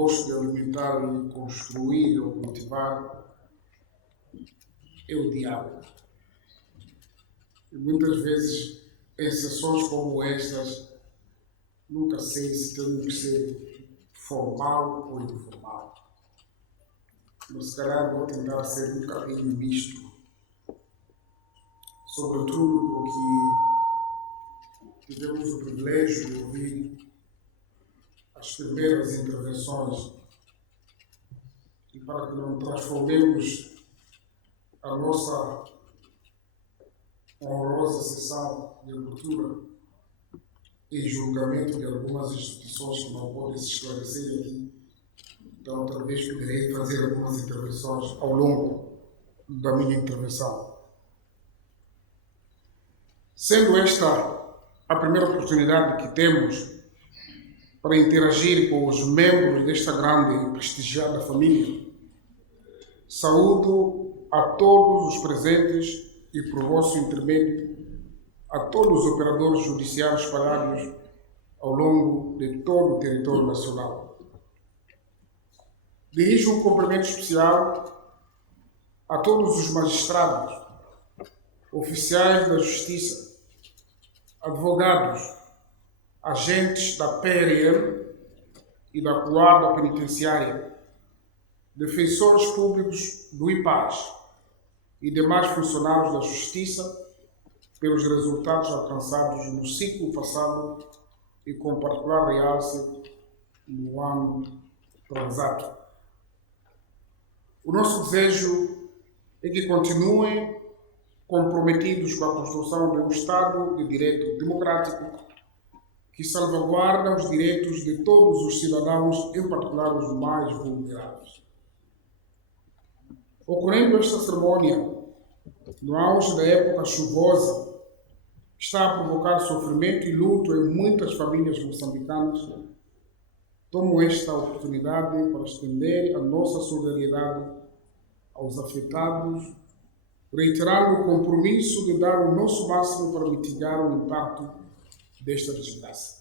gosto de alimentar e construir ou cultivar é o diálogo. E muitas vezes, em sessões como estas, nunca sei se tem que ser formal ou informal. Mas se calhar vou tentar ser um bocadinho misto, sobretudo porque tivemos o privilégio de ouvir as primeiras intervenções e para que não transformemos a nossa honrosa sessão de abertura em julgamento de algumas instituições que não podem se esclarecer aqui, então outra vez poderei fazer algumas intervenções ao longo da minha intervenção. Sendo esta a primeira oportunidade que temos para interagir com os membros desta grande e prestigiada família, saúdo a todos os presentes e, por vosso intermédio, a todos os operadores judiciários espalhados ao longo de todo o território nacional. Dirijo um cumprimento especial a todos os magistrados, oficiais da Justiça, advogados, agentes da PRM e da Guarda Penitenciária, defensores públicos do IPAS e demais funcionários da Justiça pelos resultados alcançados no ciclo passado e com particular realce no ano transato. O nosso desejo é que continuem comprometidos com a construção de um Estado de direito democrático que salvaguarda os direitos de todos os cidadãos, em particular os mais vulneráveis. Ocorrendo esta cerimônia no auge da época chuvosa, que está a provocar sofrimento e luto em muitas famílias moçambicanas, tomo esta oportunidade para estender a nossa solidariedade aos afetados, reiterando o compromisso de dar o nosso máximo para mitigar o impacto desta desgraça.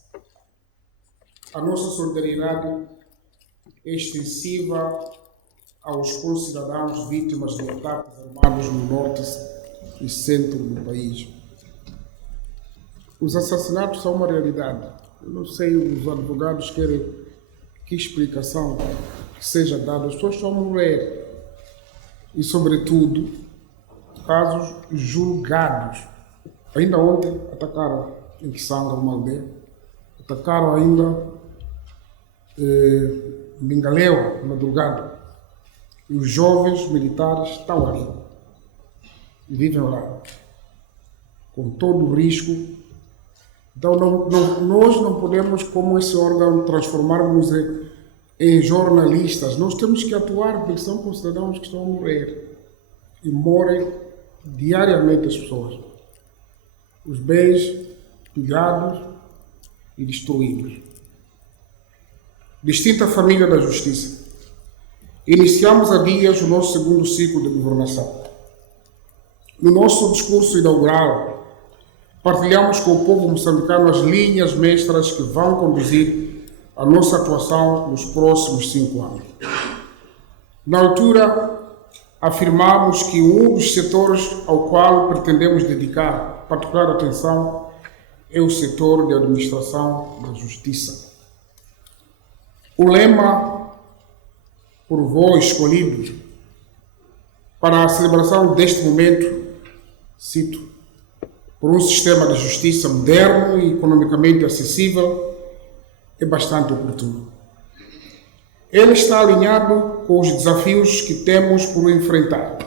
A nossa solidariedade é extensiva aos concidadãos vítimas de ataques armados no norte e centro do país. Os assassinatos são uma realidade. Eu não sei, os advogados querem que explicação seja dada. As pessoas estão a morrer. E, sobretudo, casos julgados. Ainda ontem atacaram em Kisanga, uma aldeia. Atacaram ainda Mingalewa, madrugada. E os jovens militares estão ali. E vivem lá. Com todo o risco. Então, nós não podemos, como esse órgão, transformarmos em jornalistas. Nós temos que atuar, porque são concidadãos que estão a morrer. E morrem diariamente as pessoas. Os bens pilhados e destruídos. Distinta família da Justiça. Iniciamos há dias o nosso segundo ciclo de governação. No nosso discurso inaugural, partilhamos com o povo moçambicano as linhas mestras que vão conduzir a nossa atuação nos próximos 5 anos. Na altura, afirmamos que um dos setores ao qual pretendemos dedicar particular atenção é o setor de administração da justiça. O lema por vós escolhido para a celebração deste momento, cito, por um sistema de justiça moderno e economicamente acessível, é bastante oportuno. Ele está alinhado com os desafios que temos por enfrentar,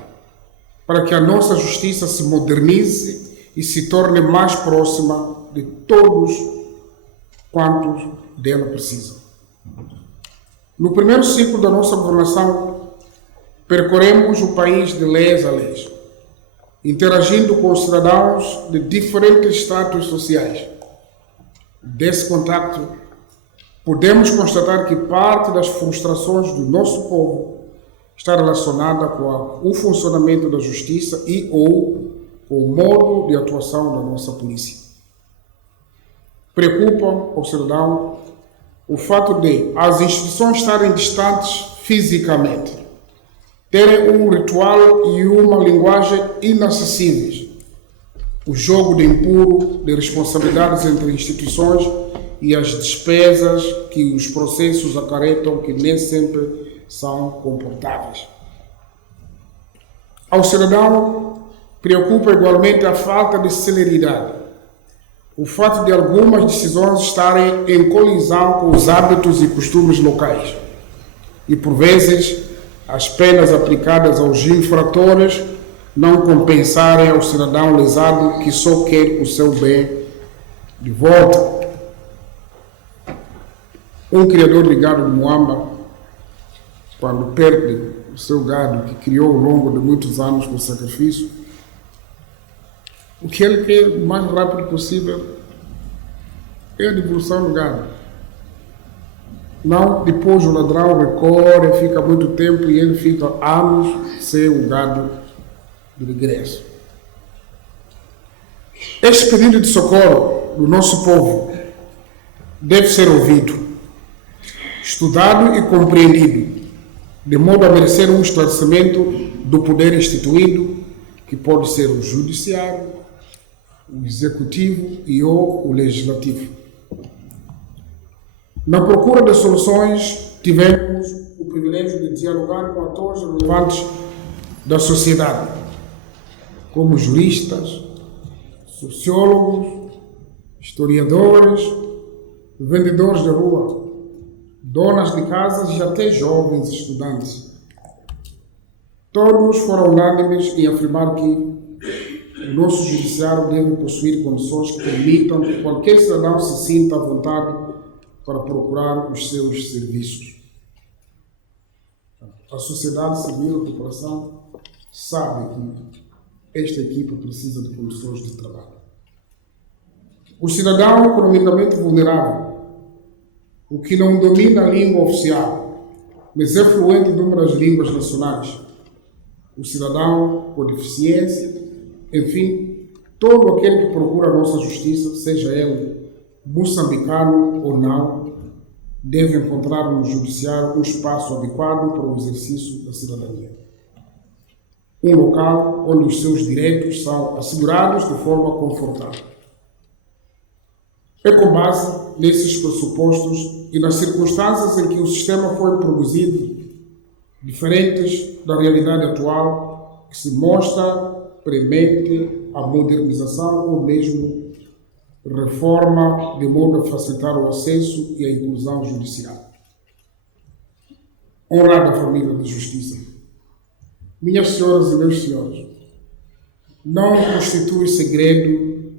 para que a nossa justiça se modernize e se torne mais próxima de todos quantos dela precisam. No primeiro ciclo da nossa governação, percorremos o país de leis a leis, interagindo com os cidadãos de diferentes estratos sociais. Desse contacto, podemos constatar que parte das frustrações do nosso povo está relacionada com o funcionamento da justiça e ou com o modo de atuação da nossa polícia. Preocupa ao cidadão o fato de as instituições estarem distantes fisicamente, terem um ritual e uma linguagem inacessíveis, o jogo de impuro de responsabilidades entre instituições e as despesas que os processos acarretam, que nem sempre são comportáveis. Ao cidadão preocupa igualmente a falta de celeridade, o fato de algumas decisões estarem em colisão com os hábitos e costumes locais e, por vezes, as penas aplicadas aos infratores não compensarem ao cidadão lesado que só quer o seu bem de volta. Um criador de gado de Moamba, quando perde o seu gado que criou ao longo de muitos anos com sacrifício, o que ele quer o mais rápido possível é a devolução do gado. Não, depois o ladrão recorre, fica muito tempo e ele fica anos sem o gado de regresso. Este pedido de socorro do nosso povo deve ser ouvido, estudado e compreendido, de modo a merecer um esclarecimento do poder instituído, que pode ser o judiciário, o executivo e ou o legislativo. Na procura de soluções, tivemos o privilégio de dialogar com atores relevantes da sociedade, como juristas, sociólogos, historiadores, vendedores de rua, donas de casas e até jovens estudantes. Todos foram unânimes em afirmar que o nosso judiciário deve possuir condições que permitam que qualquer cidadão se sinta à vontade para procurar os seus serviços. A sociedade civil, a população, sabe que esta equipe precisa de condições de trabalho. O cidadão economicamente vulnerável, o que não domina a língua oficial, mas é fluente em inúmeras línguas nacionais, o cidadão com deficiência, enfim, todo aquele que procura a nossa justiça, seja ele moçambicano ou não, deve encontrar no judiciário um espaço adequado para o exercício da cidadania. Um local onde os seus direitos são assegurados de forma confortável. É com base nesses pressupostos e nas circunstâncias em que o sistema foi produzido, diferentes da realidade atual, que se mostra premente a modernização ou mesmo reforma de modo a facilitar o acesso e a inclusão judicial. Honrada família da Justiça, minhas senhoras e meus senhores, não constitui segredo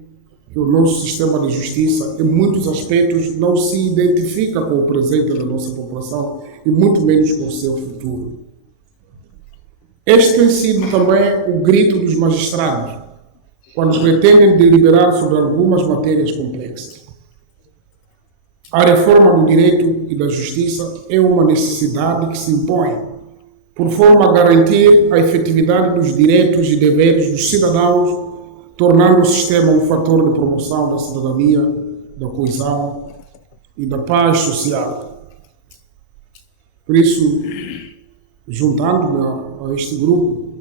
que o nosso sistema de justiça, em muitos aspectos, não se identifica com o presente da nossa população e muito menos com o seu futuro. Este tem sido também o grito dos magistrados, quando pretendem deliberar sobre algumas matérias complexas. A reforma do direito e da justiça é uma necessidade que se impõe, por forma a garantir a efetividade dos direitos e deveres dos cidadãos, tornando o sistema um fator de promoção da cidadania, da coesão e da paz social. Por isso, juntando-me a este grupo,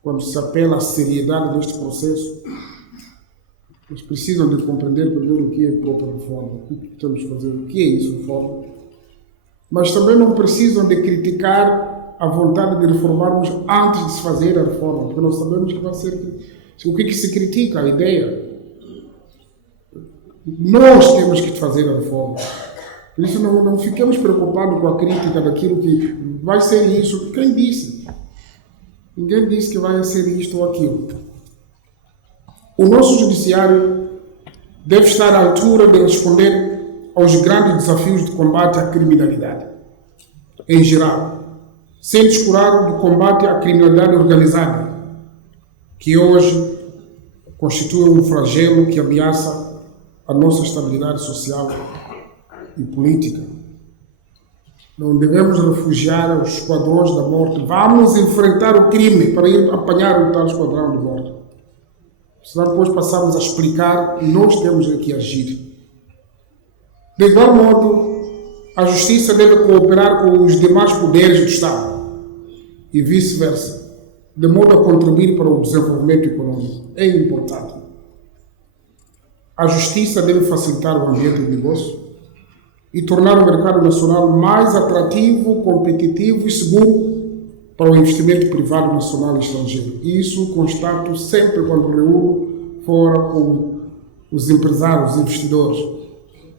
quando se apela à seriedade deste processo, eles precisam de compreender primeiro o que é a própria reforma, o que temos de fazer, o que é isso, reforma. Mas também não precisam de criticar a vontade de reformarmos antes de se fazer a reforma, porque nós sabemos que vai ser... O que se critica? A ideia. Nós temos que fazer a reforma. Por isso não fiquemos preocupados com a crítica daquilo que vai ser isso. Quem disse? Ninguém disse que vai ser isto ou aquilo. O nosso judiciário deve estar à altura de responder aos grandes desafios de combate à criminalidade, em geral, sem descurar do combate à criminalidade organizada, que hoje constitui um flagelo que ameaça a nossa estabilidade social e política. Não devemos refugiar os esquadrões da morte. Vamos enfrentar o crime para ir apanhar o tal esquadrão de morte. Senão depois passamos a explicar e nós temos que agir. De igual modo, a justiça deve cooperar com os demais poderes do Estado e vice-versa, de modo a contribuir para o desenvolvimento econômico. É importante. A justiça deve facilitar o ambiente de negócio e tornar o mercado nacional mais atrativo, competitivo e seguro para o investimento privado nacional e estrangeiro. E isso constato sempre quando reúno fora com os empresários, os investidores.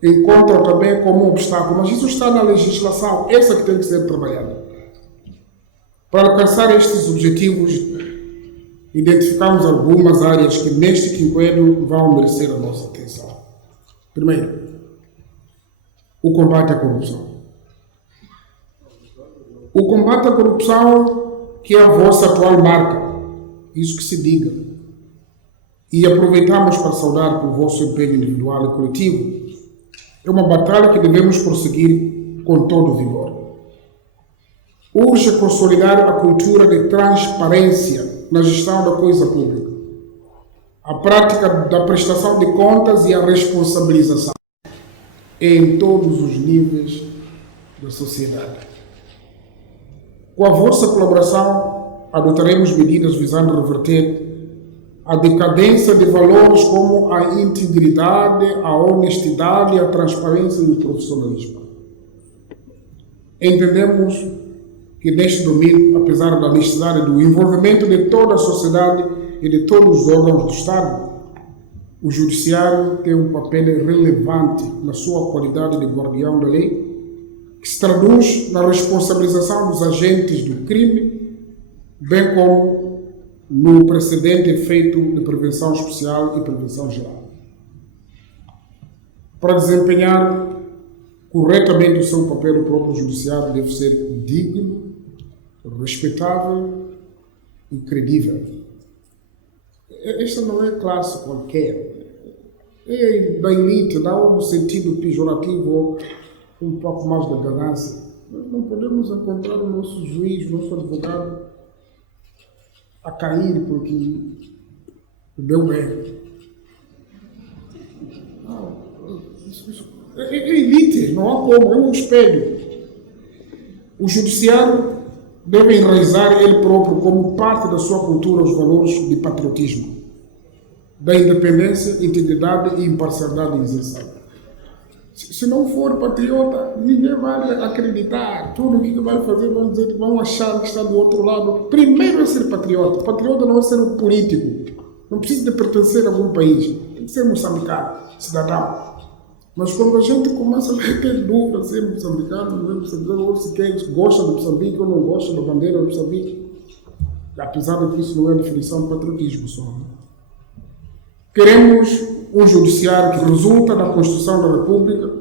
Encontram também como um obstáculo, mas isso está na legislação, essa que tem que ser trabalhada. Para alcançar estes objetivos, identificamos algumas áreas que neste quinquênio vão merecer a nossa atenção. Primeiro, o combate à corrupção. O combate à corrupção, que é a vossa atual marca, isso que se diga. E aproveitamos para saudar pelo vosso empenho individual e coletivo. É uma batalha que devemos prosseguir com todo o vigor. Urge consolidar a cultura de transparência na gestão da coisa pública, a prática da prestação de contas e a responsabilização em todos os níveis da sociedade. Com a vossa colaboração, adotaremos medidas visando reverter a decadência de valores como a integridade, a honestidade, a transparência e o profissionalismo. Entendemos que neste domínio, apesar da necessidade do envolvimento de toda a sociedade e de todos os órgãos do Estado, o Judiciário tem um papel relevante na sua qualidade de guardião da lei, que se traduz na responsabilização dos agentes do crime, bem como no precedente efeito de prevenção especial e prevenção geral. Para desempenhar corretamente o seu papel, o próprio Judiciário deve ser digno, respeitável e credível. Esta não é classe qualquer. É da elite, não no sentido pejorativo, um pouco mais da ganância. Nós não podemos encontrar o nosso juiz, o nosso advogado a cair porque deu bem. Não, é elite, não há como, é um espelho. O Judiciário deve enraizar ele próprio como parte da sua cultura os valores de patriotismo, da independência, integridade e imparcialidade em exerção. Se não for patriota, ninguém vai acreditar. Tudo o que vai fazer, vão dizer que vão achar que está do outro lado. Primeiro é ser patriota. Patriota não é ser um político. Não precisa de pertencer a algum país. Tem que ser moçambicano, cidadão. Mas quando a gente começa a ter dúvida se é moçambicano, não é moçambicano, ou se quer, gosta de Moçambique ou não gosta da bandeira de Moçambique, apesar de que isso não é a definição de patriotismo só. Queremos um judiciário que resulta da construção da República,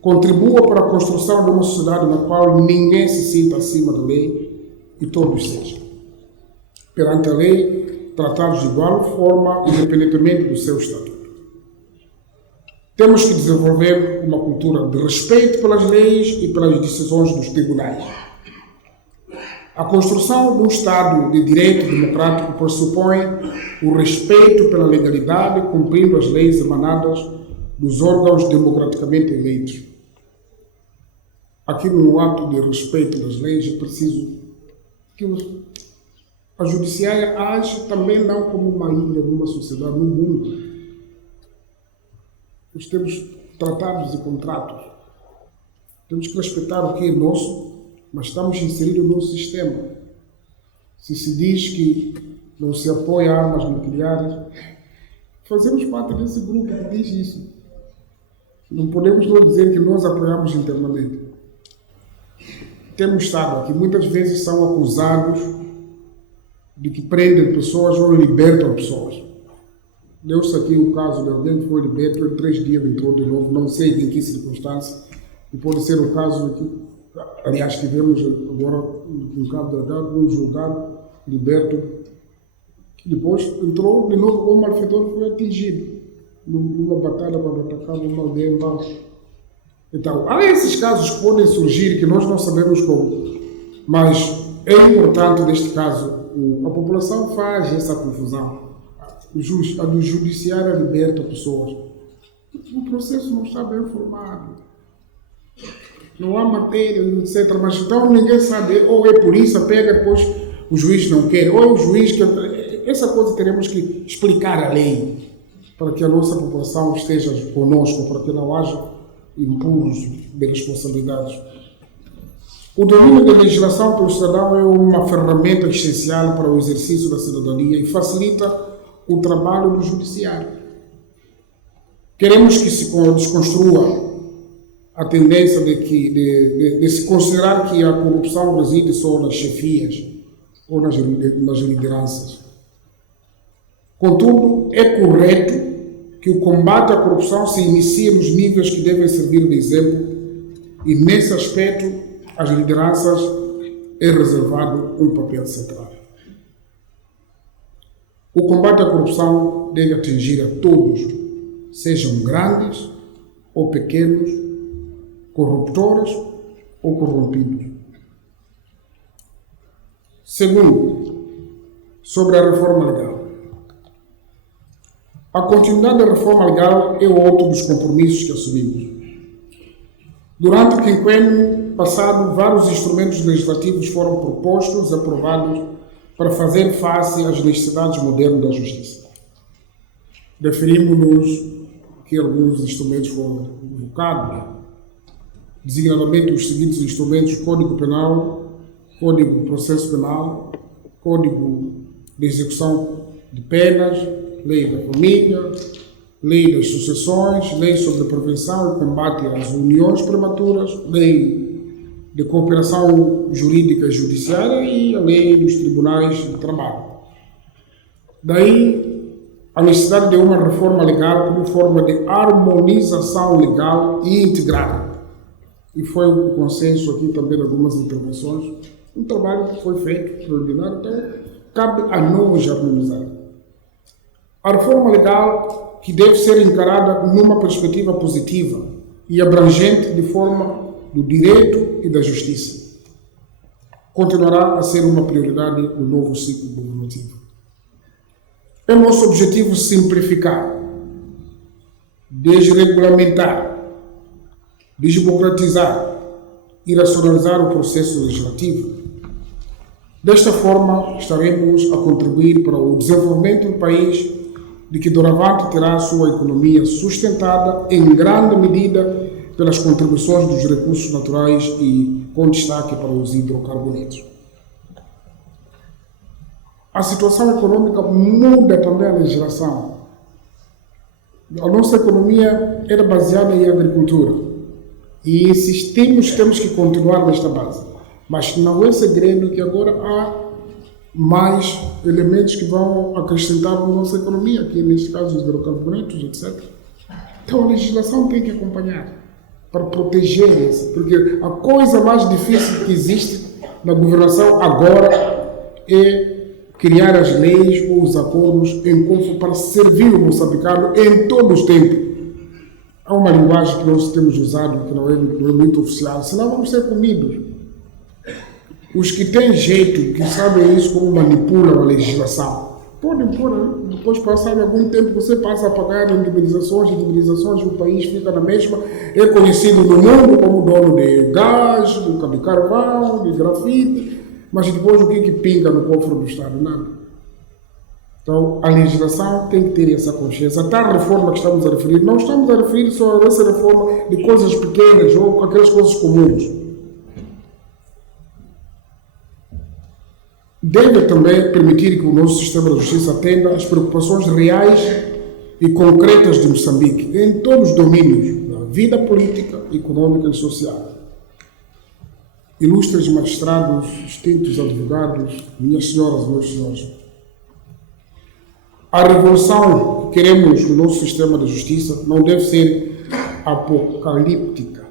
contribua para a construção de uma sociedade na qual ninguém se sinta acima da lei e todos sejam, perante a lei, tratados de igual forma, independentemente do seu estatuto. Temos que desenvolver uma cultura de respeito pelas leis e pelas decisões dos tribunais. A construção de um Estado de direito democrático pressupõe o respeito pela legalidade, cumprindo as leis emanadas dos órgãos democraticamente eleitos. Aqui no ato de respeito das leis é preciso que a judiciária age também não como uma ilha numa sociedade, no mundo. Nós temos tratados e contratos. Temos que respeitar o que é nosso, mas estamos inseridos no sistema. Se diz que não se apoia armas nucleares, fazemos parte desse grupo que diz isso. Não podemos não dizer que nós apoiamos internamente. Temos Estado que muitas vezes são acusados de que prendem pessoas ou libertam pessoas. Deu-se aqui o caso de alguém que foi liberto, em 3 dias entrou de novo, não sei em que circunstância, e pode ser o caso que, aliás, tivemos agora no Cabo Delgado, um julgado liberto, que depois entrou de novo como malfeitor, foi atingido numa batalha quando atacava uma aldeia em Baixo. Então, há esses casos que podem surgir que nós não sabemos como, mas é importante neste caso, a população faz essa confusão. A do judiciário liberta pessoas. O processo não está bem formado. não há matéria, etc. Mas então ninguém sabe, ou é polícia, pega, depois o juiz não quer, ou é o juiz que... Essa coisa teremos que explicar a lei, para que a nossa população esteja conosco, para que não haja impuros de responsabilidades. O domínio da legislação pelo cidadão é uma ferramenta essencial para o exercício da cidadania e facilita o trabalho do judiciário. Queremos que se desconstrua a tendência de se considerar que a corrupção reside só nas chefias ou nas lideranças. Contudo, é correto que o combate à corrupção se inicie nos níveis que devem servir de exemplo e, nesse aspecto, às lideranças é reservado um papel central. O combate à corrupção deve atingir a todos, sejam grandes ou pequenos, corruptores ou corrompidos. Segundo, sobre a reforma legal. A continuidade da reforma legal é outro dos compromissos que assumimos. Durante o quinquênio passado, vários instrumentos legislativos foram propostos e aprovados para fazer face às necessidades modernas da justiça. Referimos-nos que alguns instrumentos foram invocados, designadamente os seguintes instrumentos: Código Penal, Código de Processo Penal, Código de Execução de Penas, Lei da Família, Lei das Sucessões, Lei sobre a Prevenção e Combate às Uniões Prematuras, Lei de Cooperação Jurídica e Judiciária e a Lei dos Tribunais de Trabalho. Daí a necessidade de uma reforma legal como forma de harmonização legal e integrada. E foi o consenso aqui também de algumas intervenções, um trabalho que foi feito extraordinário, então cabe a nós harmonizar. A reforma legal, que deve ser encarada numa perspectiva positiva e abrangente de forma do direito e da justiça, continuará a ser uma prioridade do novo ciclo governativo. É nosso objetivo simplificar, desregulamentar, desburocratizar e racionalizar o processo legislativo. Desta forma, estaremos a contribuir para o desenvolvimento do país, de que doravante terá a sua economia sustentada em grande medida pelas contribuições dos recursos naturais e com destaque para os hidrocarbonetos. A situação econômica muda também a legislação. A nossa economia era baseada em agricultura e insistimos que temos que continuar nesta base. Mas não é segredo que agora há mais elementos que vão acrescentar na nossa economia, que neste caso os hidrocarbonetos, etc. Então a legislação tem que acompanhar para proteger isso, porque a coisa mais difícil que existe na governação agora é criar as leis ou os acordos para servir o moçambicano em todos os tempos. Há uma linguagem que nós temos usado que não é muito oficial, senão vamos ser comidos. Os que têm jeito, que sabem isso, como manipulam a legislação, podem pôr, depois passar algum tempo, você passa a pagar indemnizações, o país fica na mesma, é conhecido no mundo como dono de gás, de carvão, de grafite, mas depois o que pinga no cofre do Estado? Nada. Então, a legislação tem que ter essa consciência. A tal reforma que estamos a referir, não estamos a referir só a essa reforma de coisas pequenas ou aquelas coisas comuns. Deve também permitir que o nosso sistema de justiça atenda às preocupações reais e concretas de Moçambique, em todos os domínios da vida política, econômica e social. Ilustres magistrados, distintos advogados, minhas senhoras e meus senhores, a revolução que queremos no nosso sistema de justiça não deve ser apocalíptica.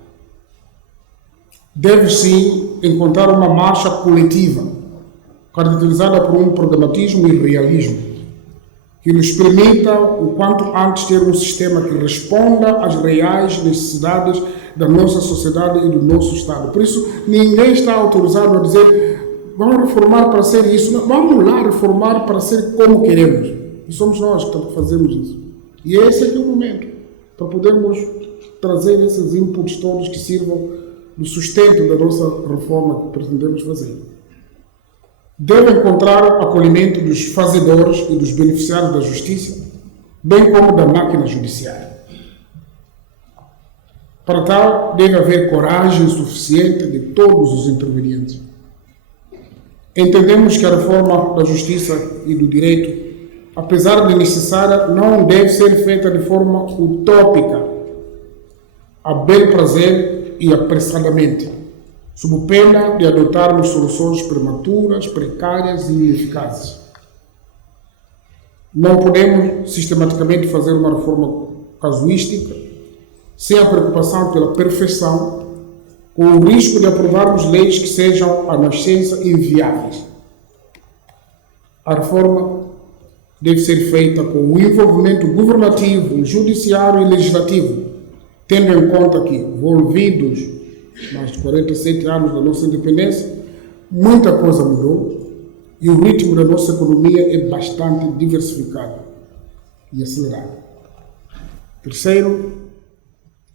Deve sim encontrar uma marcha coletiva, caracterizada por um pragmatismo e realismo, que nos permita, o quanto antes, ter um sistema que responda às reais necessidades da nossa sociedade e do nosso Estado. Por isso, ninguém está autorizado a dizer vamos reformar para ser isso. Não, vamos lá reformar para ser como queremos. E somos nós que fazemos isso. E esse é o momento, para podermos trazer esses inputs todos que sirvam do sustento da nossa reforma que pretendemos fazer, deve encontrar acolhimento dos fazedores e dos beneficiários da justiça, bem como da máquina judiciária. Para tal, deve haver coragem suficiente de todos os intervenientes. Entendemos que a reforma da justiça e do direito, apesar de necessária, não deve ser feita de forma utópica, a bel prazer e apressadamente, sob pena de adotarmos soluções prematuras, precárias e ineficazes. Não podemos sistematicamente fazer uma reforma casuística, sem a preocupação pela perfeição, com o risco de aprovarmos leis que sejam, à nascença, inviáveis. A reforma deve ser feita com o envolvimento governativo, judiciário e legislativo, tendo em conta que, envolvidos mais de 47 anos da nossa independência, muita coisa mudou e o ritmo da nossa economia é bastante diversificado e acelerado. Terceiro,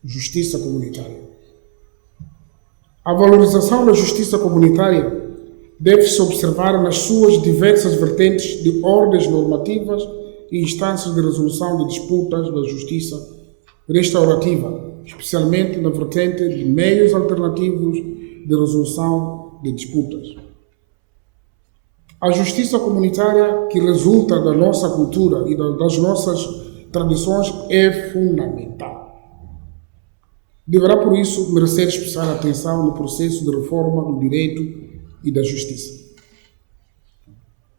justiça comunitária. A valorização da justiça comunitária deve-se observar nas suas diversas vertentes de ordens normativas e instâncias de resolução de disputas da justiça restaurativa, especialmente na vertente de meios alternativos de resolução de disputas. A justiça comunitária que resulta da nossa cultura e das nossas tradições é fundamental. Deverá, por isso, merecer especial atenção no processo de reforma do direito e da justiça.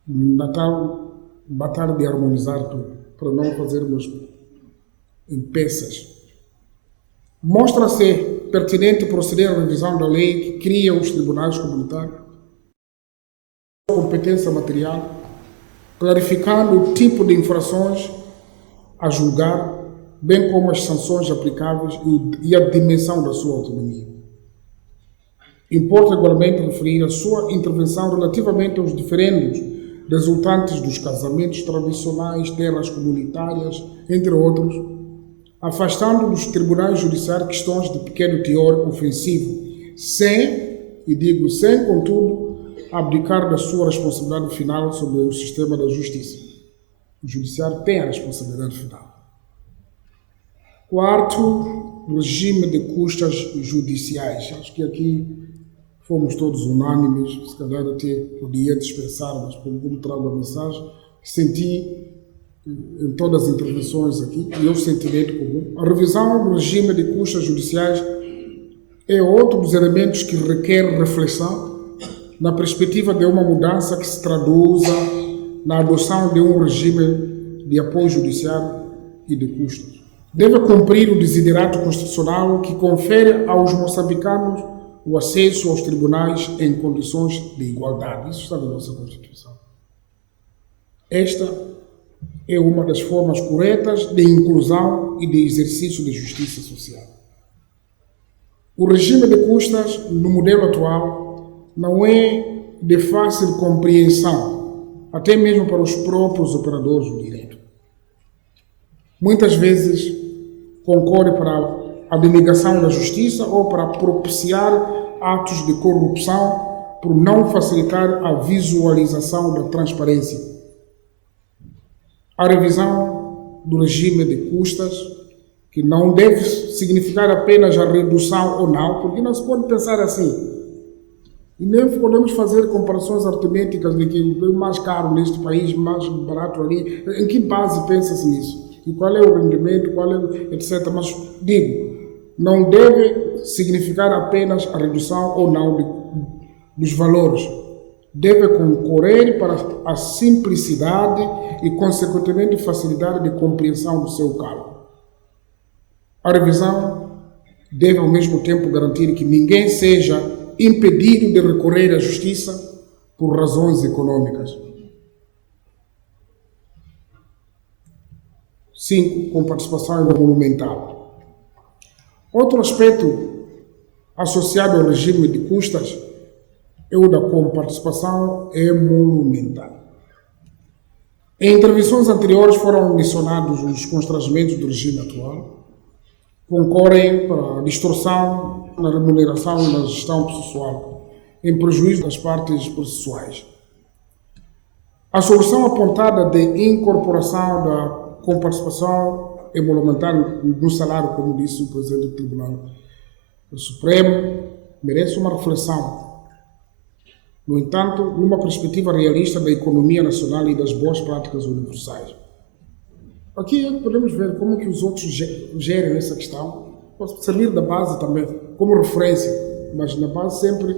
Natal, batalha de harmonizar tudo, para não fazermos em peças. Mostra-se pertinente proceder à revisão da lei que cria os tribunais comunitários, competência material, clarificando o tipo de infrações a julgar, bem como as sanções aplicáveis e a dimensão da sua autonomia. Importa igualmente referir a sua intervenção relativamente aos diferendos resultantes dos casamentos tradicionais, terras comunitárias, entre outros, afastando dos tribunais judiciários questões de pequeno teor ofensivo, sem, contudo, abdicar da sua responsabilidade final sobre o sistema da justiça. O judiciário tem a responsabilidade final. Quarto, regime de custas judiciais. Acho que aqui fomos todos unânimes, se calhar até podia dispensar, mas como trago a mensagem, senti em todas as intervenções aqui, e é um sentimento comum. A revisão do regime de custas judiciais é outro dos elementos que requer reflexão na perspectiva de uma mudança que se traduza na adoção de um regime de apoio judiciário e de custos. Deve cumprir o desiderato constitucional que confere aos moçambicanos o acesso aos tribunais em condições de igualdade. Isso está na nossa Constituição. Esta é uma das formas corretas de inclusão e de exercício de justiça social. O regime de custas, no modelo atual, não é de fácil compreensão, até mesmo para os próprios operadores do direito. Muitas vezes concorre para a denegação da justiça ou para propiciar atos de corrupção por não facilitar a visualização da transparência. A revisão do regime de custas, que não deve significar apenas a redução ou não, porque não se pode pensar assim. E nem podemos fazer comparações aritméticas de que é mais caro neste país, mais barato ali. Em que base pensa-se nisso? E qual é o rendimento, qual é, etc. Mas, digo, não deve significar apenas a redução ou não dos valores. Deve concorrer para a simplicidade e, consequentemente, facilidade de compreensão do seu cálculo. A revisão deve, ao mesmo tempo, garantir que ninguém seja impedido de recorrer à justiça por razões econômicas. 5. Com participação monumental. Outro aspecto associado ao regime de custas é o da comparticipação emolumentar. Em intervenções anteriores foram mencionados os constrangimentos do regime atual, concorrem para a distorção na remuneração e na gestão processual, em prejuízo das partes processuais. A solução apontada de incorporação da comparticipação emolumentar no salário, como disse o Presidente do Tribunal Supremo, merece uma reflexão. No entanto, numa perspectiva realista da economia nacional e das boas práticas universais. Aqui podemos ver como que os outros gerem essa questão. Pode servir da base também, como referência, mas na base sempre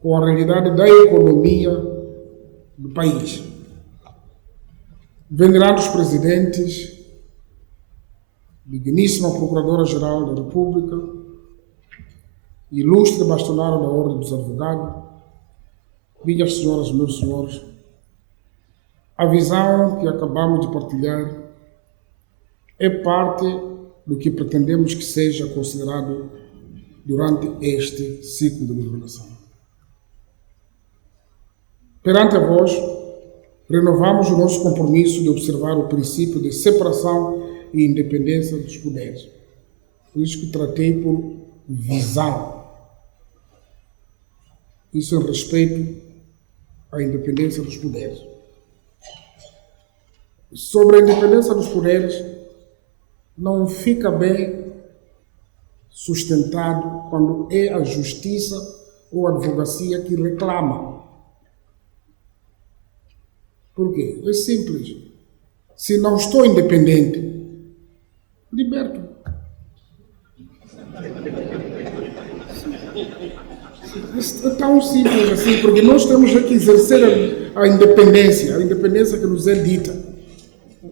com a realidade da economia do país. Venerados presidentes, digníssima Procuradora-Geral da República, ilustre bastonário da Ordem dos Advogados, minhas senhoras e meus senhores, a visão que acabamos de partilhar é parte do que pretendemos que seja considerado durante este ciclo de governação. Perante a vós, renovamos o nosso compromisso de observar o princípio de separação e independência dos poderes. Por isso que tratei por visão. Isso em respeito à independência dos poderes. Sobre a independência dos poderes, não fica bem sustentado quando é a justiça ou a advocacia que reclama. Por quê? É simples. Se não estou independente, liberto. É tão simples assim, porque nós temos que exercer a independência que nos é dita.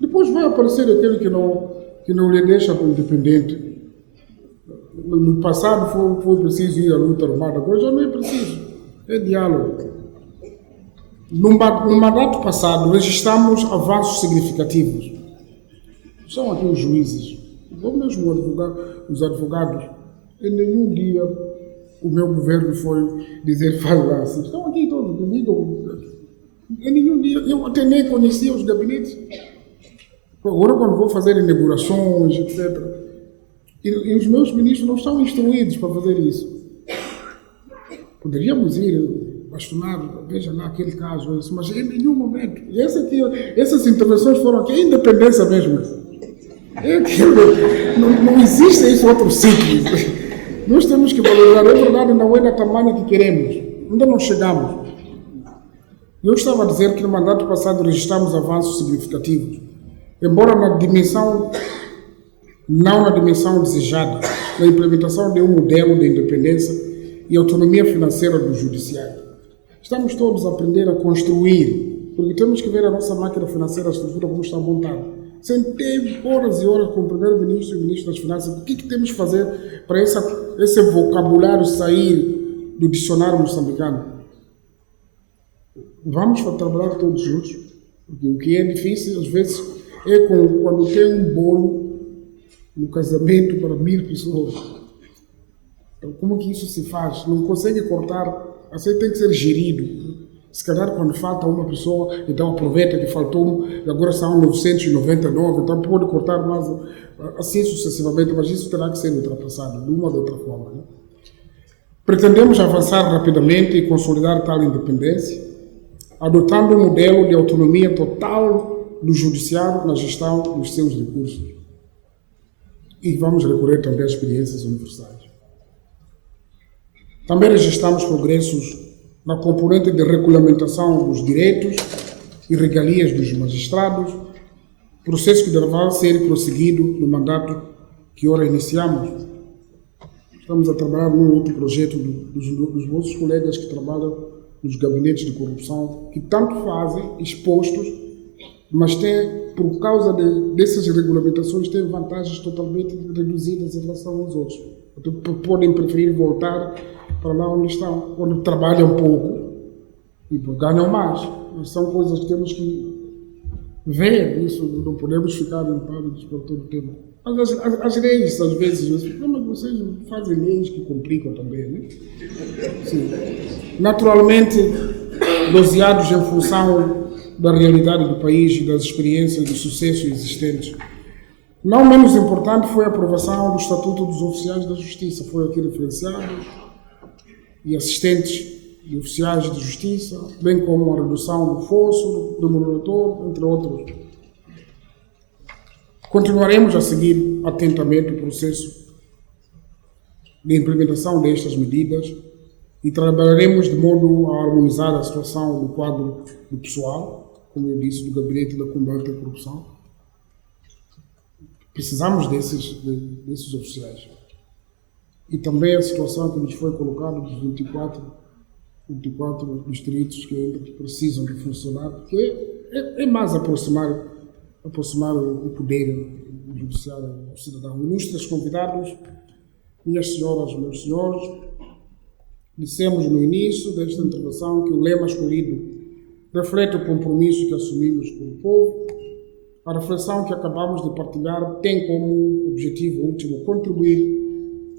Depois vai aparecer aquele que não lhe deixa independente. No passado foi preciso ir à luta armada, agora já não é preciso. É diálogo. No mandato passado, registramos avanços significativos. São aqui os juízes, ou mesmo os advogados. Em nenhum dia o meu governo foi dizer faz lá assim. Estão aqui todos, em nenhum dia, eu até nem conhecia os gabinetes. Agora quando vou fazer inaugurações, etc. E os meus ministros não estão instruídos para fazer isso. Poderíamos ir bastonar, veja lá aquele caso, isso, mas em nenhum momento. E essas intervenções foram aqui, a independência mesmo. Não existe isso outro ciclo. Nós temos que valorizar. É verdade, não é da tamanho que queremos. Ainda não chegamos. Eu estava a dizer que no mandato passado registramos avanços significativos, embora não na dimensão desejada, na implementação de um modelo de independência e autonomia financeira do judiciário. Estamos todos a aprender a construir, porque temos que ver a nossa máquina financeira, a estrutura como está montada. Sentei horas e horas com o Primeiro-Ministro e o Ministro das Finanças. O que temos que fazer para esse vocabulário sair do dicionário moçambicano? Vamos trabalhar todos juntos, porque o que é difícil, às vezes, é quando tem um bolo no casamento para 1000 pessoas. Então, como que isso se faz? Não consegue cortar. Assim tem que ser gerido. Se calhar quando falta uma pessoa, então aproveita que faltou um, e agora são 999, então pode cortar mais, assim sucessivamente, mas isso terá que ser ultrapassado, de uma ou de outra forma. Né? Pretendemos avançar rapidamente e consolidar tal independência, adotando um modelo de autonomia total do judiciário na gestão dos seus recursos. E vamos recorrer também às experiências universais. Também registramos progressos na componente de regulamentação dos direitos e regalias dos magistrados, processo que deverá ser prosseguido no mandato que ora iniciamos. Estamos a trabalhar num outro projeto dos nossos colegas que trabalham nos gabinetes de corrupção, que tanto fazem expostos, mas têm, por causa dessas regulamentações, têm vantagens totalmente reduzidas em relação aos outros. Então, podem preferir voltar para lá onde estão, onde trabalham pouco e ganham mais. São coisas que temos que ver, isso não podemos ficar impávidos por todo o tempo. Mas as leis, às vezes, mas vocês fazem leis que complicam também, né? Sim. Naturalmente, doseados em função da realidade do país e das experiências de sucesso existentes, Não menos importante foi a aprovação do Estatuto dos Oficiais da Justiça, foi aqui referenciado, e assistentes e oficiais de justiça, bem como a redução do fosso, do demolitor, entre outros. Continuaremos a seguir atentamente o processo de implementação destas medidas e trabalharemos de modo a harmonizar a situação do quadro do pessoal, como eu disse, do Gabinete da Combate à Corrupção. Precisamos desses oficiais. E também a situação que nos foi colocada dos 24 distritos que ainda precisam de funcionar, que é mais aproximar o poder judiciário ao cidadão. Ilustres convidados, minhas senhoras, meus senhores, dissemos no início desta intervenção que o lema escolhido reflete o compromisso que assumimos com o povo. A reflexão que acabamos de partilhar tem como objetivo último contribuir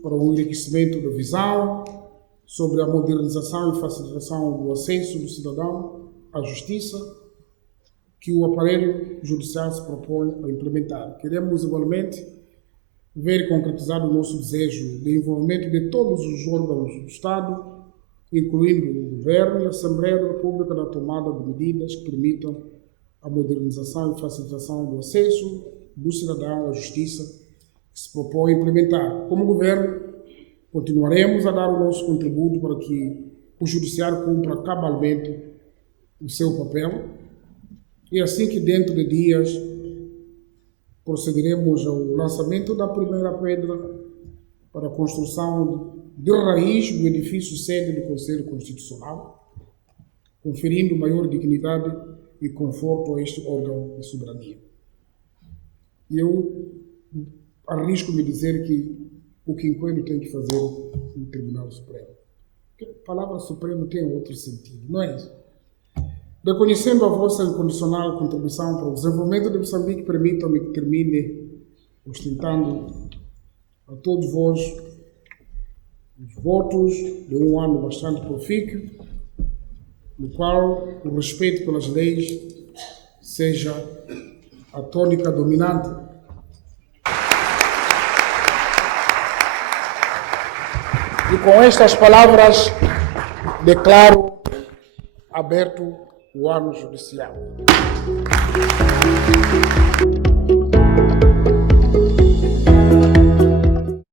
para o enriquecimento da visão sobre a modernização e facilitação do acesso do cidadão à justiça que o aparelho judiciário se propõe a implementar. Queremos, igualmente, ver concretizado o nosso desejo de envolvimento de todos os órgãos do Estado, incluindo o Governo e a Assembleia da República, na tomada de medidas que permitam a modernização e facilitação do acesso do cidadão à justiça que se propõe a implementar. Como Governo, continuaremos a dar o nosso contributo para que o Judiciário cumpra cabalmente o seu papel e assim que dentro de dias procederemos ao lançamento da primeira pedra para a construção de raiz do edifício sede do Conselho Constitucional, conferindo maior dignidade e conforto a este órgão de soberania. E eu arrisco-me dizer que o quinquênio tem que fazer no Tribunal Supremo. Porque a palavra Supremo tem outro sentido, não é isso? Reconhecendo a vossa incondicional contribuição para o desenvolvimento de Moçambique, permitam-me que termine ostentando a todos vós os votos de um ano bastante profícuo, no qual o respeito pelas leis seja a tônica dominante. E com estas palavras declaro aberto o ano judicial.